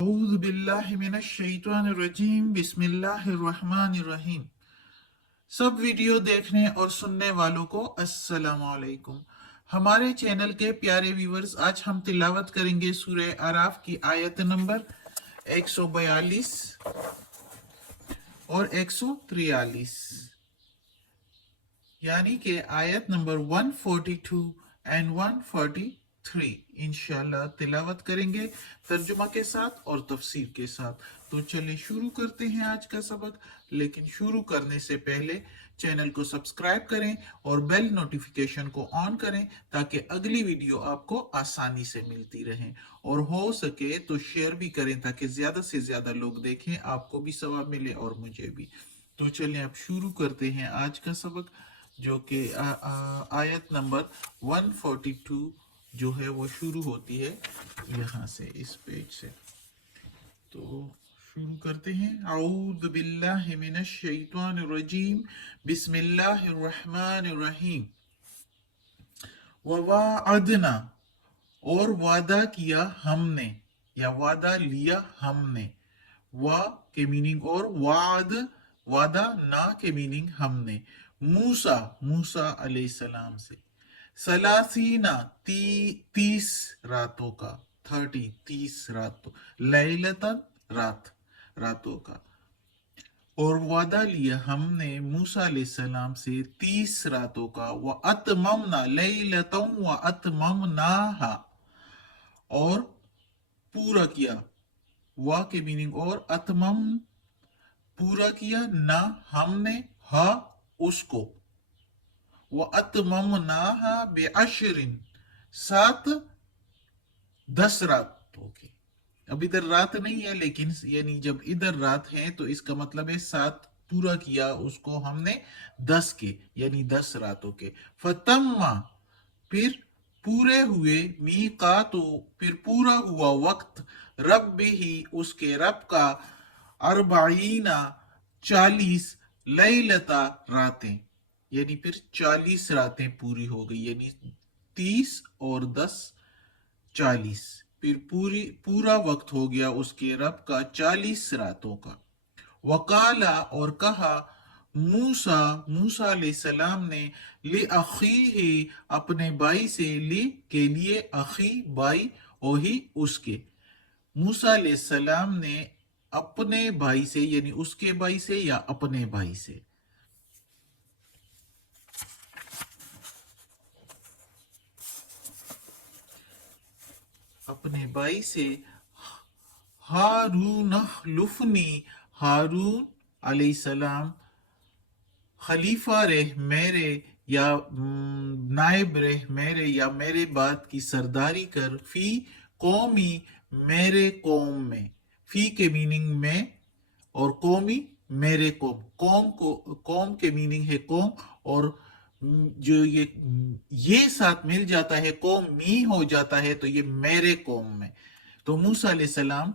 اعوذ باللہ من الشیطان الرجیم بسم اللہ الرحمن الرحیم۔ سب ویڈیو دیکھنے اور سننے والوں کو السلام علیکم۔ ہمارے چینل کے پیارے ویورز، آج ہم تلاوت کریں گے سورہ اعراف کی آیت نمبر 142 اور 143، یعنی کہ آیت نمبر 142 اینڈ 143 انشاءاللہ تلاوت کریں گے ترجمہ کے ساتھ اور تفسیر کے ساتھ۔ تو چلیں شروع کرتے ہیں آج کا سبق، لیکن شروع کرنے سے پہلے چینل کو سبسکرائب کریں اور بیل نوٹیفیکیشن کو آن کریں تاکہ اگلی ویڈیو آپ کو آسانی سے ملتی رہیں، اور ہو سکے تو شیئر بھی کریں تاکہ زیادہ سے زیادہ لوگ دیکھیں، آپ کو بھی ثواب ملے اور مجھے بھی۔ تو چلیں اب شروع کرتے ہیں آج کا سبق، جو کہ آیت نمبر 142 جو ہے وہ شروع ہوتی ہے یہاں سے، اس پیج سے۔ تو شروع کرتے ہیں۔ اعوذ باللہ من الشیطان الرجیم بسم اللہ الرحمن الرحیم۔ وَوَعَدْنَا، اور وعدہ کیا ہم نے یا وعدہ لیا ہم نے، وا کے میننگ اور وعد وعدہ، نا کے میننگ ہم نے، موسیٰ علیہ السلام سے، سلاسینہ 30 راتوں کا، 30 راتوں، لیلتاً راتوں کا، اور وعدہ لیا ہم نے موسیٰ علیہ السلام سے 30 راتوں کا، وَأَتْمَمْنَا لَيْلَةً وَأَتْمَمْنَاهَا، اور پورا کیا، وا کے میننگ اور اتمم پورا کیا، نہ ہم نے، ہا اس کو، وَأَتْمَمْنَاهَا بِعَشْرٍ 10 راتوں کے۔ اب ادھر رات نہیں ہے، لیکن یعنی جب ادھر رات ہے تو اس کا مطلب ہے 7 پورا کیا اس کو ہم نے 10 کے، یعنی 10 راتوں کے۔ فَتَمَّ، پھر پورے ہوئے، میقاتو، پھر پورا ہوا وقت، ربہ، اس کے رب کا، 40 لیلتا راتیں، یعنی پھر 40 راتیں پوری ہو گئی، یعنی 30 اور 10 40، پھر پورا وقت ہو گیا اس کے رب کا 40 راتوں کا۔ وقالا، اور کہا، موسیٰ علیہ السلام نے، لِأَخِيهِ، اپنے بھائی سے، کے لیے، اخی بھائی، وہی اس کے، موسیٰ علیہ السلام نے اپنے بھائی سے، یعنی اس کے بھائی سے یا اپنے بھائی سے، اپنے بھائی سے، ہارون اخلفنی، ہارون علیہ السلام خلیفہ رہ میرے، یا نائب رہ میرے، یا میرے بات کی سرداری کر، فی قومی، میرے قوم میں، فی کے میننگ میں، اور قومی میرے قوم کے میننگ ہے قوم، اور جو یہ ساتھ مل جاتا ہے قوم می ہو جاتا ہے تو یہ میرے قوم میں۔ تو موسیٰ علیہ السلام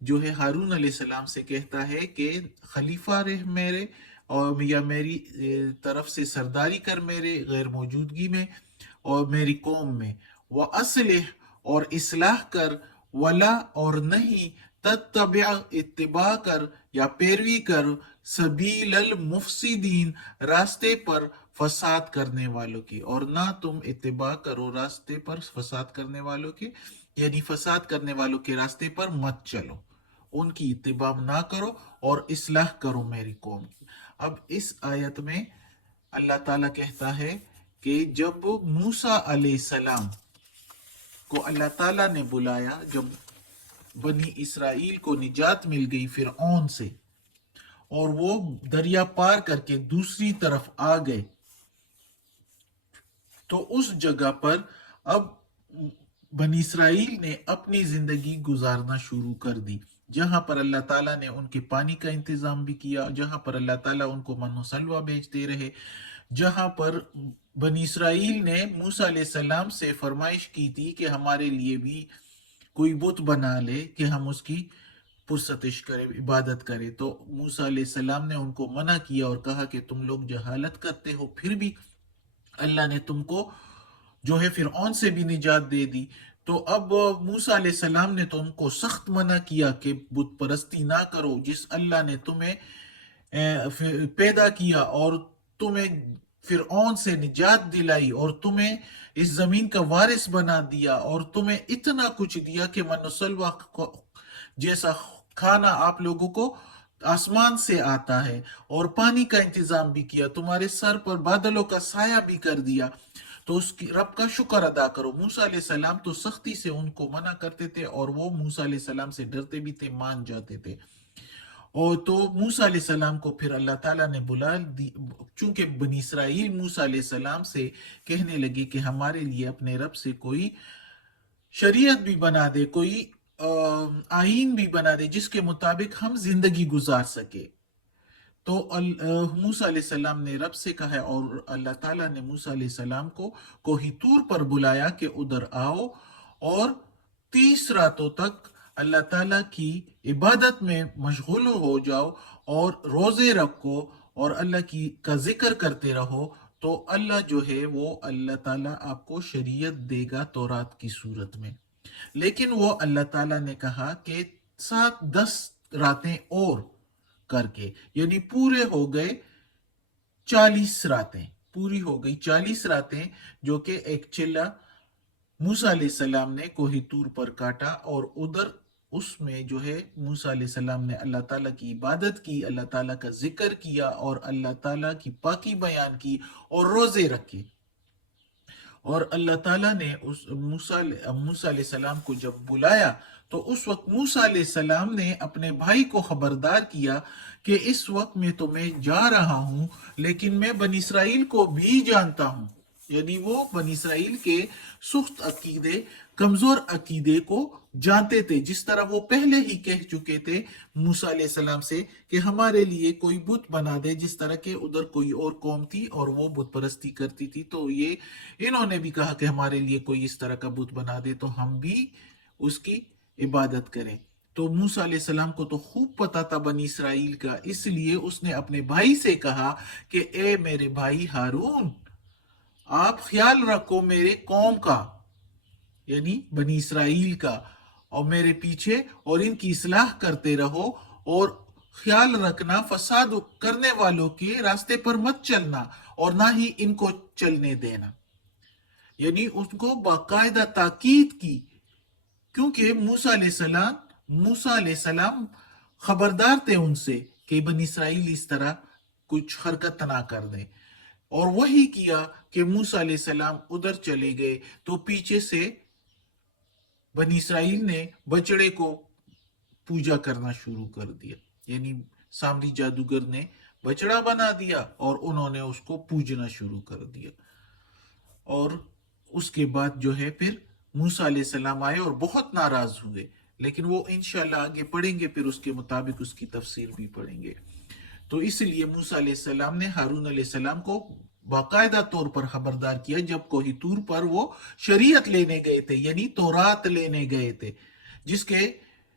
جو ہے ہارون علیہ السلام سے کہتا ہے کہ خلیفہ رہ میرے، اور یا میری طرف سے سرداری کر میرے غیر موجودگی میں اور میری قوم میں، وَأَصْلِحْ، اور اصلاح کر، وَلَا، اور نہیں، تَتَّبِعْ، اتباع کر یا پیروی کر، سبیل المفسدین، راستے پر فساد کرنے والوں کی، اور نہ تم اتباع کرو راستے پر فساد کرنے والوں کے، یعنی فساد کرنے والوں کے راستے پر مت چلو، ان کی اتباع نہ کرو اور اصلاح کرو میری قوم کی۔ اب اس آیت میں اللہ تعالیٰ کہتا ہے کہ جب موسیٰ علیہ السلام کو اللہ تعالیٰ نے بلایا، جب بنی اسرائیل کو نجات مل گئی فرعون سے، اور وہ دریا پار کر کے دوسری طرف آ گئے، تو اس جگہ پر اب بنی اسرائیل نے اپنی زندگی گزارنا شروع کر دی، جہاں پر اللہ تعالیٰ نے ان کے پانی کا انتظام بھی کیا، جہاں پر اللہ تعالیٰ ان کو من و سلوہ بھیجتے رہے، جہاں پر بنی اسرائیل نے موسیٰ علیہ السلام سے فرمائش کی تھی کہ ہمارے لیے بھی کوئی بت بنا لے کہ ہم اس کی پرستش کرے، عبادت کرے، تو موسیٰ علیہ السلام نے ان کو منع کیا اور کہا کہ تم لوگ جہالت کرتے ہو، پھر بھی اللہ نے تم کو جو ہے فرعون سے بھی نجات دے دی، تو اب موسیٰ علیہ السلام نے تو ان کو سخت منع کیا کہ بت پرستی نہ کرو، جس اللہ نے تمہیں پیدا کیا اور تمہیں فرعون سے نجات دلائی اور تمہیں اس زمین کا وارث بنا دیا اور تمہیں اتنا کچھ دیا کہ من و سلوہ جیسا کھانا آپ لوگوں کو آسمان سے آتا ہے، اور پانی کا انتظام بھی کیا، تمہارے سر پر بادلوں کا سایہ بھی کر دیا، تو اس کی رب کا شکر ادا کرو۔ موسیٰ علیہ السلام تو سختی سے ان کو منع کرتے تھے، اور وہ موسیٰ علیہ السلام سے ڈرتے بھی تھے، مان جاتے تھے۔ اور تو موسیٰ علیہ السلام کو پھر اللہ تعالیٰ نے بلا دی، چونکہ بنی اسرائیل موسیٰ علیہ السلام سے کہنے لگے کہ ہمارے لیے اپنے رب سے کوئی شریعت بھی بنا دے، کوئی آئین بھی بنا دے جس کے مطابق ہم زندگی گزار سکے۔ تو موسیٰ علیہ السلام نے رب سے کہا، اور اللہ تعالیٰ نے موسیٰ علیہ السلام کو کوہ طور پر بلایا کہ ادھر آؤ اور 30 راتوں تک اللہ تعالیٰ کی عبادت میں مشغول ہو جاؤ اور روزے رکھو اور اللہ کا ذکر کرتے رہو، تو اللہ جو ہے وہ اللہ تعالیٰ آپ کو شریعت دے گا تورات کی صورت میں۔ لیکن وہ اللہ تعالیٰ نے کہا کہ 10 راتیں اور کر کے، یعنی پورے ہو گئے 40 راتیں، پوری ہو گئی 40 راتیں، جو کہ ایک چلہ موسیٰ علیہ السلام نے کوہ طور پر کاٹا، اور ادھر اس میں جو ہے موسیٰ علیہ السلام نے اللہ تعالیٰ کی عبادت کی، اللہ تعالیٰ کا ذکر کیا اور اللہ تعالیٰ کی پاکی بیان کی اور روزے رکھے۔ اور اللہ تعالیٰ نے موسیٰ علیہ السلام کو جب بلایا تو اس وقت موسیٰ علیہ السلام نے اپنے بھائی کو خبردار کیا کہ اس وقت میں تو میں جا رہا ہوں، لیکن میں بنی اسرائیل کو بھی جانتا ہوں، یعنی وہ بنی اسرائیل کے سخت عقیدے، کمزور عقیدے کو جانتے تھے، جس طرح وہ پہلے ہی کہہ چکے تھے موسیٰ علیہ السلام سے کہ ہمارے لیے کوئی بت بنا دے، جس طرح کہ ادھر کوئی اور قوم تھی اور وہ بت پرستی کرتی تھی، تو انہوں نے بھی کہا کہ ہمارے لیے کوئی اس طرح کا بت بنا دے تو ہم بھی اس کی عبادت کریں۔ تو موسیٰ علیہ السلام کو تو خوب پتا تھا بنی اسرائیل کا، اس لیے اس نے اپنے بھائی سے کہا کہ اے میرے بھائی ہارون، آپ خیال رکھو میرے قوم کا، یعنی بنی اسرائیل کا، اور میرے پیچھے اور ان کی اصلاح کرتے رہو، اور خیال رکھنا فساد کرنے والوں کے راستے پر مت چلنا اور نہ ہی ان کو چلنے دینا، یعنی اس کو باقاعدہ تاکید کی، کیونکہ موسیٰ علیہ السلام خبردار تھے ان سے کہ بنی اسرائیل اس طرح کچھ حرکت نہ کر دیں، اور وہی کیا کہ موسیٰ علیہ السلام ادھر چلے گئے تو پیچھے سے بنی اسرائیل نے بچڑے کو پوجا کرنا شروع کر دیا، یعنی سامری جادوگر نے بچڑا بنا دیا اور انہوں نے اس کو پوجنا شروع کر دیا۔ اور اس کے بعد جو ہے پھر موسیٰ علیہ السلام آئے اور بہت ناراض ہوئے، لیکن وہ انشاءاللہ آگے پڑھیں گے، پھر اس کے مطابق اس کی تفسیر بھی پڑھیں گے۔ تو اس لیے موسیٰ علیہ السلام نے ہارون علیہ السلام کو باقاعدہ طور پر خبردار کیا جب کوہ طور پر وہ شریعت لینے گئے تھے، یعنی تورات لینے گئے تھے،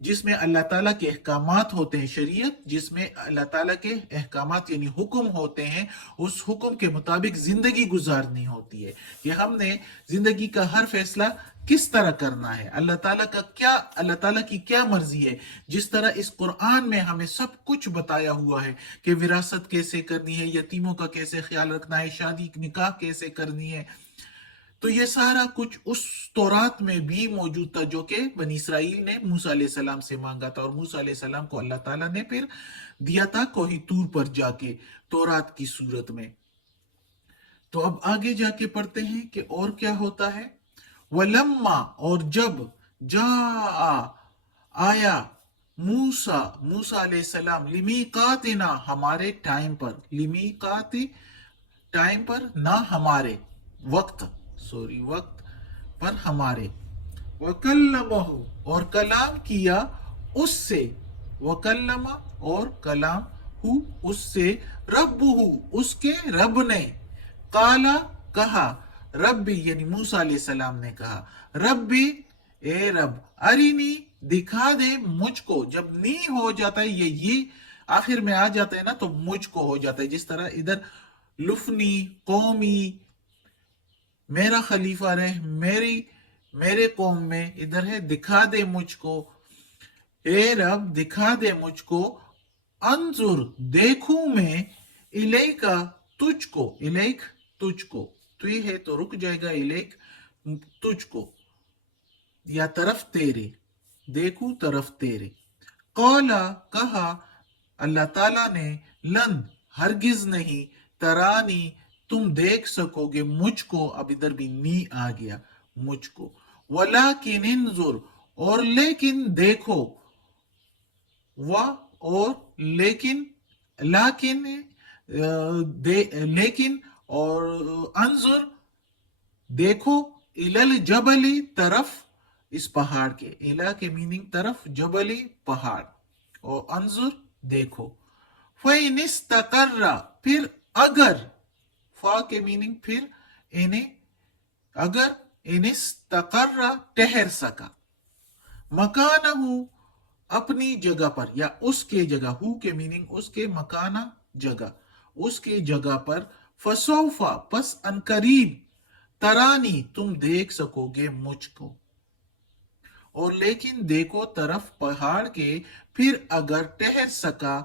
جس میں اللہ تعالیٰ کے احکامات ہوتے ہیں، شریعت جس میں اللہ تعالیٰ کے احکامات یعنی حکم ہوتے ہیں، اس حکم کے مطابق زندگی گزارنی ہوتی ہے کہ ہم نے زندگی کا ہر فیصلہ کس طرح کرنا ہے، اللہ تعالیٰ کی کیا مرضی ہے، جس طرح اس قرآن میں ہمیں سب کچھ بتایا ہوا ہے کہ وراثت کیسے کرنی ہے، یتیموں کا کیسے خیال رکھنا ہے، شادی نکاح کیسے کرنی ہے، تو یہ سارا کچھ اس تورات میں بھی موجود تھا جو کہ بنی اسرائیل نے موسیٰ علیہ السلام سے مانگا تھا، اور موسیٰ علیہ السلام کو اللہ تعالیٰ نے پھر دیا تھا کوہ طور پر جا کے تورات کی صورت میں۔ تو اب آگے جا کے پڑھتے ہیں کہ اور کیا ہوتا ہے۔ وَلَمَّا، اور جب جَاءَ آیا موسیٰ علیہ السلام لِمِیقَاتِنَا، ہمارے ٹائم پر، لِمِیقَات ٹائم پر، نہ ہمارے وقت پر ہمارے، وَكَلَّمَهُ، اور کلام کیا اس سے، وَكَلَّمَ، اور کلام ہو اس سے، رَبُّهُ، اس کے رب نے، قَالَ، کہا، ربی، یعنی موسیٰ علیہ السلام نے کہا، ربی، اے رب، ارینی، دکھا دے مجھ کو، جب نی ہو جاتا ہے یہ آخر میں آ جاتا ہے نا تو مجھ کو ہو جاتا ہے، جس طرح ادھر لفنی، قومی، میرا خلیفہ رہ، میرے قوم میں ادھر ہے دکھا دے مجھ کو، اے رب دکھا دے مجھ کو، انظر دیکھوں میں، الیکا تجھ کو، الیک تجھ کو، تو یہ ہے تو رک جائے گا، الیک تجھ کو یا طرف تیرے، دیکھوں طرف تیرے، قولا کہا اللہ تعالیٰ نے، لن ہرگز نہیں، ترانی تم دیکھ سکو گے مجھ کو، اب ادھر بھی نی آ گیا، مجھ کو، ولیکن انظر اور لیکن دیکھو، و اور لیکن، لیکن لیکن اور انظر دیکھو، الجبلی طرف اس پہاڑ کے، الا کے میننگ طرف، جبلی پہاڑ، اور انظر دیکھو، فَإِنِ اسْتَقَرَّ پھر اگر، فا کے میننگ پھر، انہیں اگر، ان استقر ٹہر سکا، مکانہ اپنی جگہ پر، یا اس کے جگہ، ہو کے میننگ اس کے، مکانہ جگہ، اس کے جگہ پر، فسوفا پس ان قریب، ترانی تم دیکھ سکو گے مجھ کو، اور لیکن دیکھو طرف پہاڑ کے، پھر اگر ٹہر سکا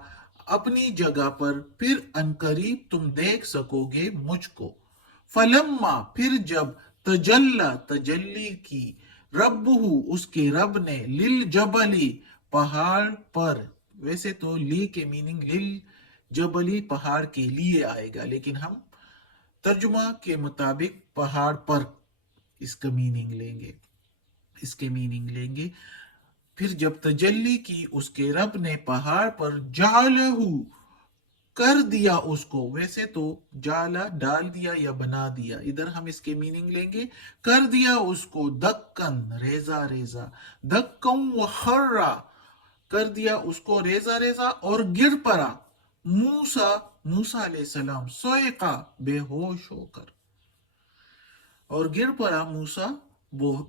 اپنی جگہ پر، پھر عنقریب تم دیکھ سکو گے مجھ کو، فلما پھر جب، تجلی کی، ربہ اس کے رب نے، للجبلی پہاڑ پر، ویسے تو لی کے میننگ للجبلی پہاڑ کے لیے آئے گا، لیکن ہم ترجمہ کے مطابق پہاڑ پر اس کا میننگ لیں گے، اس کے میننگ لیں گے، پھر جب تجلی کی اس کے رب نے پہاڑ پر، جعلہ کر دیا اس کو، ویسے تو جعلہ ڈال دیا یا بنا دیا، ادھر ہم اس کے میننگ لیں گے، کر دیا اس کو، دکن ریزہ ریزہ، دکن وخرا کر دیا اس کو ریزہ ریزہ، اور گر پڑا موسیٰ علیہ السلام، صعقہ بے ہوش ہو کر، اور گر پڑا موسیٰ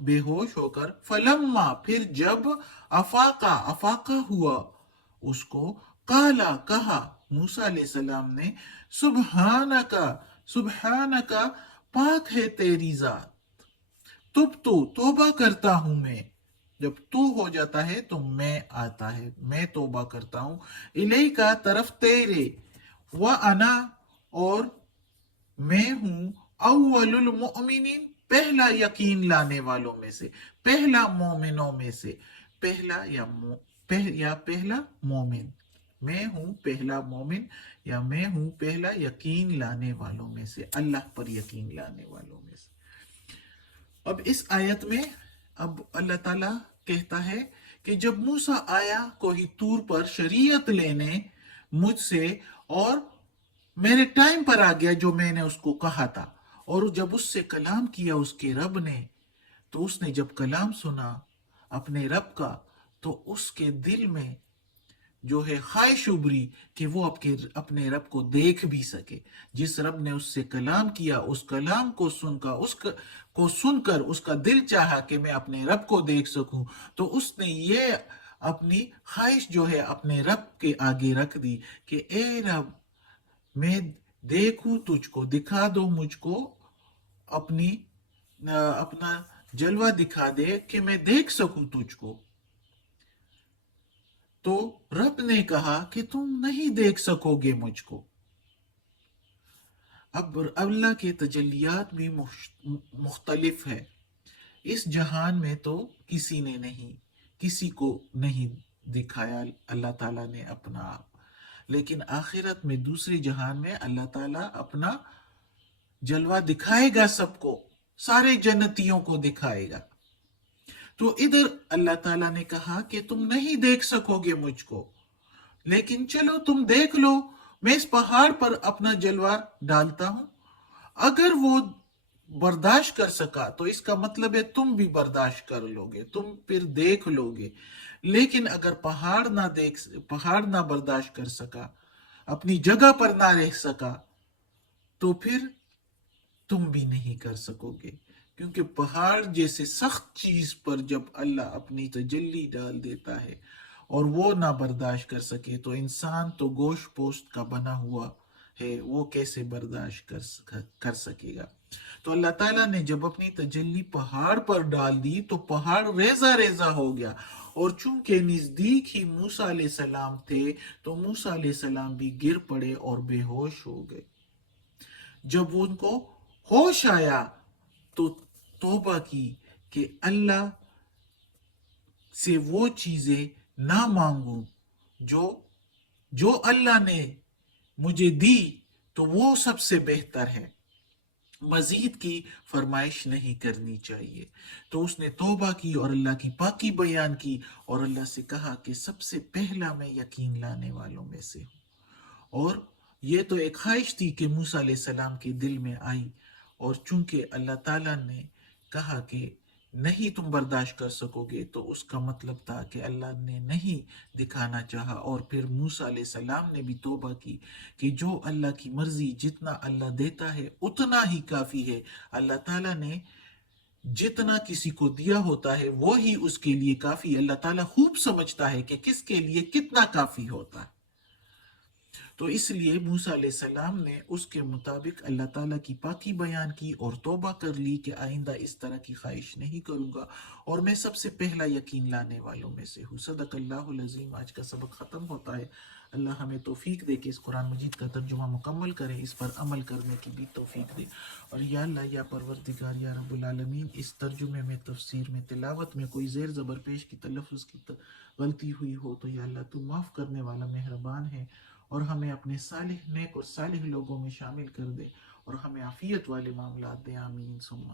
بے ہوش ہو کر، فلما پھر جب، افاقہ ہوا اس کو، قالا کہا موسیٰ علیہ السلام نے، سبحانکا پاک ہے تیری ذات، توبہ کرتا ہوں میں، جب تو ہو جاتا ہے تو میں آتا ہے، میں توبہ کرتا ہوں، الیکا طرف تیرے، وَأَنَا اور میں ہوں، اول المؤمنین پہلا یقین لانے والوں میں سے، پہلا مومنوں میں سے، پہلا یا پہلا مومن، میں ہوں پہلا مومن، یا میں ہوں پہلا یقین لانے والوں میں سے، اللہ پر یقین لانے والوں میں سے۔ اب اس آیت میں اب اللہ تعالیٰ کہتا ہے کہ جب موسیٰ آیا کوہ طور پر شریعت لینے مجھ سے، اور میرے ٹائم پر آ گیا جو میں نے اس کو کہا تھا، اور جب اس سے کلام کیا اس کے رب نے، تو اس نے جب کلام سنا اپنے رب کا، تو اس کے دل میں جو ہے خواہش ابری کہ وہ اپنے رب کو دیکھ بھی سکے، جس رب نے اس سے کلام کیا، اس کلام کو سن کر اس کا دل چاہا کہ میں اپنے رب کو دیکھ سکوں، تو اس نے یہ اپنی خواہش جو ہے اپنے رب کے آگے رکھ دی کہ اے رب میں دیکھوں تجھ کو، دکھا دو مجھ کو، اپنا جلوہ دکھا دے کہ میں دیکھ سکوں تجھ کو، تو رب نے کہا کہ تم نہیں دیکھ سکو گے مجھ کو۔ اب اللہ کے تجلیات بھی مختلف ہے، اس جہان میں تو کسی کو نہیں دکھایا اللہ تعالیٰ نے اپنا آپ، لیکن آخرت میں دوسرے جہان میں اللہ تعالیٰ اپنا جلوہ دکھائے گا، سب کو، سارے جنتیوں کو دکھائے گا۔ تو ادھر اللہ تعالیٰ نے کہا کہ تم نہیں دیکھ سکو گے مجھ کو، لیکن چلو تم دیکھ لو، میں اس پہاڑ پر اپنا جلوہ ڈالتا ہوں، اگر وہ برداشت کر سکا تو اس کا مطلب ہے تم بھی برداشت کر لو گے، تم پھر دیکھ لو گے، لیکن اگر پہاڑ نہ برداشت کر سکا، اپنی جگہ پر نہ رہ سکا، تو پھر تم بھی نہیں کر سکو گے، کیونکہ پہاڑ جیسے سخت چیز پر جب اللہ اپنی تجلی ڈال دیتا ہے اور وہ نہ برداشت کر سکے، تو انسان تو گوشت پوست کا بنا ہوا ہے، وہ کیسے برداشت کر سکے گا۔ تو اللہ تعالیٰ نے جب اپنی تجلی پہاڑ پر ڈال دی تو پہاڑ ریزہ ریزہ ہو گیا، اور چونکہ نزدیک ہی موسیٰ علیہ السلام تھے تو موسیٰ علیہ السلام بھی گر پڑے اور بے ہوش ہو گئے۔ جب ان کو ہوش آیا تو توبہ کی کہ اللہ سے وہ چیزیں نہ مانگوں جو جو اللہ نے مجھے دی تو وہ سب سے بہتر ہے، مزید کی فرمائش نہیں کرنی چاہیے۔ تو اس نے توبہ کی اور اللہ کی پاکی بیان کی اور اللہ سے کہا کہ سب سے پہلا میں یقین لانے والوں میں سے ہوں۔ اور یہ تو ایک خواہش تھی کہ موسیٰ علیہ السلام کے دل میں آئی، اور چونکہ اللہ تعالیٰ نے کہا کہ نہیں تم برداشت کر سکو گے تو اس کا مطلب تھا کہ اللہ نے نہیں دکھانا چاہا، اور پھر موسیٰ علیہ السلام نے بھی توبہ کی کہ جو اللہ کی مرضی، جتنا اللہ دیتا ہے اتنا ہی کافی ہے۔ اللہ تعالیٰ نے جتنا کسی کو دیا ہوتا ہے وہی اس کے لیے کافی۔ اللہ تعالیٰ خوب سمجھتا ہے کہ کس کے لیے کتنا کافی ہوتا ہے۔ تو اس لیے موسیٰ علیہ السلام نے اس کے مطابق اللہ تعالیٰ کی پاکی بیان کی اور توبہ کر لی کہ آئندہ اس طرح کی خواہش نہیں کروں گا، اور میں سب سے پہلا یقین لانے والوں میں سے ہوں۔ صدق اللہ العظیم۔ آج کا سبق ختم ہوتا ہے۔ اللہ ہمیں توفیق دے کہ اس قرآن مجید کا ترجمہ مکمل کریں، اس پر عمل کرنے کی بھی توفیق دے، اور یا اللہ یا پروردگار یا رب العالمین، اس ترجمے میں، تفسیر میں، تلاوت میں کوئی زیر زبر پیش کی تلفظ کی غلطی ہوئی ہو تو یا اللہ تو معاف کرنے والا مہربان ہے، اور ہمیں اپنے صالح نیک اور صالح لوگوں میں شامل کر دے، اور ہمیں عافیت والے معاملات دے۔ آمین ثم